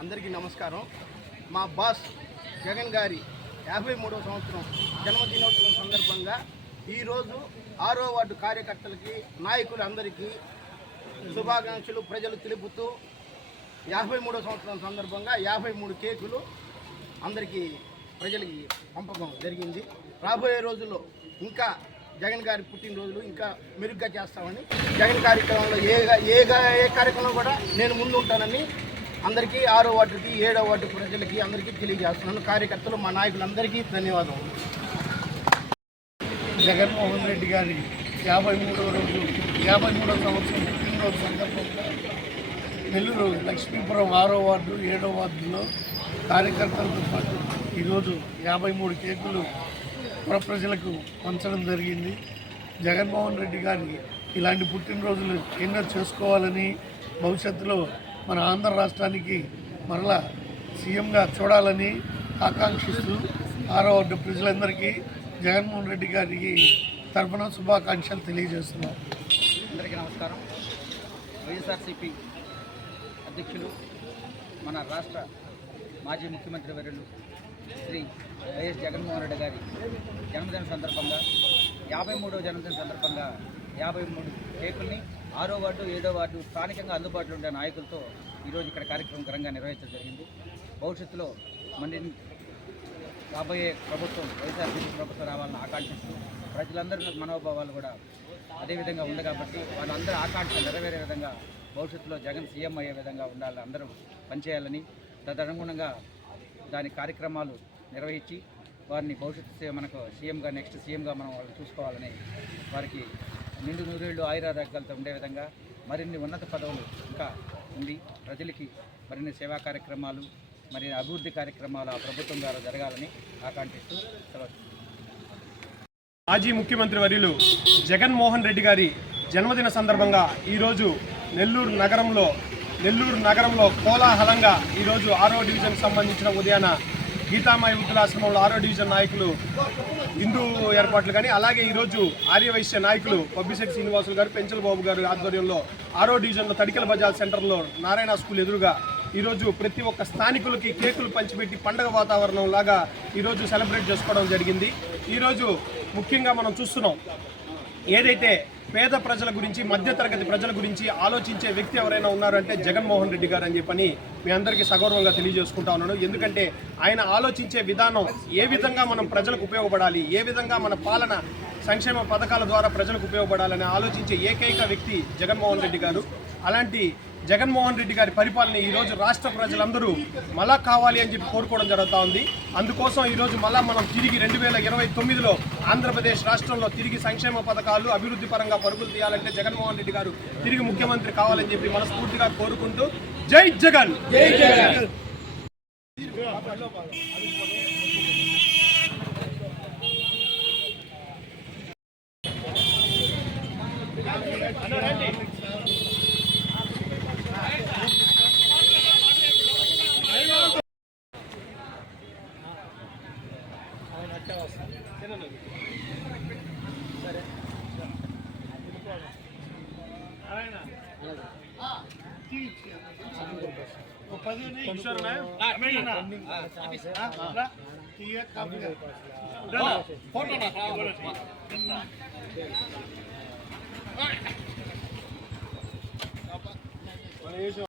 అందరికీ నమస్కారం. మా బాస్ జగన్ గారి 53వ సంవత్సరం జన్మదినోత్సవం సందర్భంగా ఈరోజు 6వ వార్డు కార్యకర్తలకి నాయకులందరికీ శుభాకాంక్షలు ప్రజలు తెలుపుతూ 53వ సంవత్సరం సందర్భంగా 53 కేకులు అందరికీ ప్రజలకి పంపకం జరిగింది. రాబోయే రోజుల్లో ఇంకా జగన్ గారి పుట్టినరోజులు ఇంకా మెరుగ్గా చేస్తామని, జగన్ కార్యక్రమంలో ఏ కార్యక్రమం కూడా నేను ముందు ఉంటానని అందరికీ 6వ వార్డుకి 7వ వార్డు ప్రజలకి అందరికీ తెలియజేస్తున్నాను. కార్యకర్తలు మా నాయకులందరికీ ధన్యవాదాలు. జగన్మోహన్ రెడ్డి గారి 53వ సంవత్సరం పుట్టినరోజు సందర్భంగా నెల్లూరు లక్ష్మీపురం 6వ వార్డు 7వ వార్డులో కార్యకర్తలతో పాటు ఈరోజు 53 కేకులు పుర ప్రజలకు పంచడం జరిగింది. జగన్మోహన్ రెడ్డి గారి ఇలాంటి పుట్టినరోజులు ఎన్నో చేసుకోవాలని, భవిష్యత్తులో మన ఆంధ్ర రాష్ట్రానికి మరలా సీఎంగా చూడాలని ఆకాంక్షిస్తూ 6వ వార్డు ప్రజలందరికీ జగన్మోహన్ రెడ్డి గారికి తరఫున శుభాకాంక్షలు తెలియజేస్తున్నాం. అందరికీ నమస్కారం. వైఎస్ఆర్సీపీ అధ్యక్షులు, మన రాష్ట్ర మాజీ ముఖ్యమంత్రి వర్యులు శ్రీ వైఎస్ జగన్మోహన్ రెడ్డి గారి జన్మదిన సందర్భంగా 53వ జన్మదిన సందర్భంగా 53 కేకుల్ని 6వ వార్డు 7వ వార్డు స్థానికంగా అందుబాటులో ఉండే నాయకులతో ఈరోజు ఇక్కడ కార్యక్రమం ఘనంగా నిర్వహించడం జరిగింది. భవిష్యత్తులో మన రాబోయే ప్రభుత్వం వైఎస్ఆర్సీపీ ప్రభుత్వం రావాలని ఆకాంక్షిస్తూ ప్రజలందరి మనోభావాలు కూడా అదేవిధంగా ఉంది కాబట్టి వాళ్ళందరూ ఆకాంక్షలు నెరవేరే విధంగా భవిష్యత్తులో జగన్ సీఎం అయ్యే విధంగా ఉండాలని అందరూ పనిచేయాలని, తదనుగుణంగా దాని కార్యక్రమాలు నిర్వహించి వారిని భవిష్యత్తు మనకు సీఎంగా నెక్స్ట్ సీఎంగా మనం వాళ్ళు చూసుకోవాలని, వారికి నిండు నూరేళ్లు ఆయురారోగ్యాలతో ఉండే విధంగా మరిన్ని ఉన్నత పదవులు ఇంకా ఉంది, ప్రజలకి మరిన్ని సేవా కార్యక్రమాలు మరి అభివృద్ధి కార్యక్రమాలు ఆ ప్రభుత్వం ద్వారా జరగాలని ఆకాంక్షిస్తూ మాజీ ముఖ్యమంత్రి వర్యులు జగన్మోహన్ రెడ్డి గారి జన్మదిన సందర్భంగా ఈరోజు నెల్లూరు నగరంలో కోలాహలంగా ఈరోజు 6వ డివిజన్ సంబంధించిన ఉదయాన గీతామాయి వృద్ధులాశ్రమంలో 6వ డివిజన్ నాయకులు హిందూ ఏర్పాట్లు కానీ, అలాగే ఈరోజు ఆర్యవైశ్య నాయకులు పబ్బిశెట్టి శ్రీనివాసులు గారు, పెంచల బాబు గారు ఆధ్వర్యంలో 6వ డివిజన్లో తడికల బజార్ సెంటర్లో నారాయణ స్కూల్ ఎదురుగా ఈరోజు ప్రతి ఒక్క స్థానికులకి కేకులు పంచిపెట్టి పండగ వాతావరణం లాగా ఈరోజు సెలబ్రేట్ చేసుకోవడం జరిగింది. ఈరోజు ముఖ్యంగా మనం చూస్తున్నాం, ఏదైతే పేద ప్రజల గురించి, మధ్యతరగతి ప్రజల గురించి ఆలోచించే వ్యక్తి ఎవరైనా ఉన్నారంటే జగన్మోహన్ రెడ్డి గారు అని చెప్పని మీ అందరికీ సగౌరవంగా తెలియజేసుకుంటా ఉన్నాను. ఎందుకంటే ఆయన ఆలోచించే విధానం, ఏ విధంగా మనం ప్రజలకు ఉపయోగపడాలి, ఏ విధంగా మన పాలన సంక్షేమ పథకాల ద్వారా ప్రజలకు ఉపయోగపడాలని ఆలోచించే ఏకైక వ్యక్తి జగన్మోహన్ రెడ్డి గారు. అలాంటి జగన్మోహన్ రెడ్డి గారి పరిపాలన ఈరోజు రాష్ట్ర ప్రజలందరూ మళ్ళా కావాలి అని చెప్పి కోరుకోవడం జరుగుతూ ఉంది. అందుకోసం ఈరోజు మళ్ళా మనం తిరిగి 2029లో ఆంధ్రప్రదేశ్ రాష్ట్రంలో తిరిగి సంక్షేమ పథకాలు అభివృద్ధి పరంగా పరుగులు తీయాలంటే జగన్మోహన్ రెడ్డి గారు తిరిగి ముఖ్యమంత్రి కావాలని చెప్పి మనస్ఫూర్తిగా కోరుకుంటూ జై జగన్, జై జగన్. ఫోటో